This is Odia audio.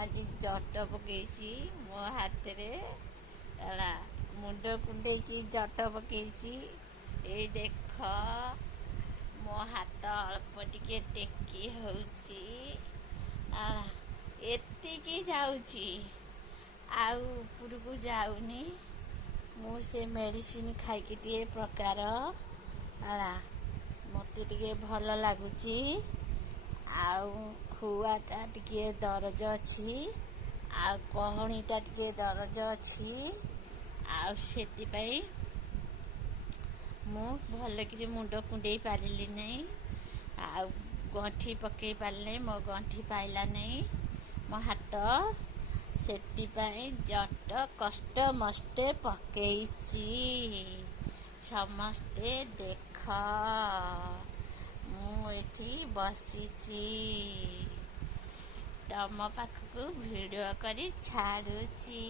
ଆଜି ଜଟ ପକେଇଛି ମୋ ହାତରେ ହେଲା, ମୁଣ୍ଡ କୁଣ୍ଡେଇକି ଜଟ ପକେଇଛି। ଏଇ ଦେଖ ମୋ ହାତ ଅଳ୍ପ ଟିକେ ଟେକି ହେଉଛି, ଏତିକି ଯାଉଛି, ଆଉ ଉପରକୁ ଯାଉନି। ମୁଁ ସେ ମେଡ଼ିସିନ ଖାଇକି ଟିକେ ପ୍ରକାର ହେଲା, ମୋତେ ଟିକେ ଭଲ ଲାଗୁଛି। ଆଉ ଖୁଆଟା ଟିକେ ଦରଜ ଅଛି, ଆଉ କହୁଣୀଟା ଟିକେ ଦରଜ ଅଛି। ଆଉ ସେଥିପାଇଁ ମୁଁ ଭଲକିରି ମୁଣ୍ଡ କୁଣ୍ଡେଇ ପାରିଲି ନାହିଁ, ଆଉ ଗଣ୍ଠି ପକେଇ ପାରିଲି ନାହିଁ। ମୋ ଗଣ୍ଠି ପାଇଲା ନାହିଁ ମୋ ହାତ, ସେଥିପାଇଁ ଜଟ କଷ୍ଟ ମଷ୍ଟେ ପକେଇଛି। ସମସ୍ତେ ଦେଖ, ମୁଁ ଏଠି ବସିଛି, ତମ ପାଖକୁ ଭିଡ଼ିଓ କରି ଛାଡ଼ୁଛି।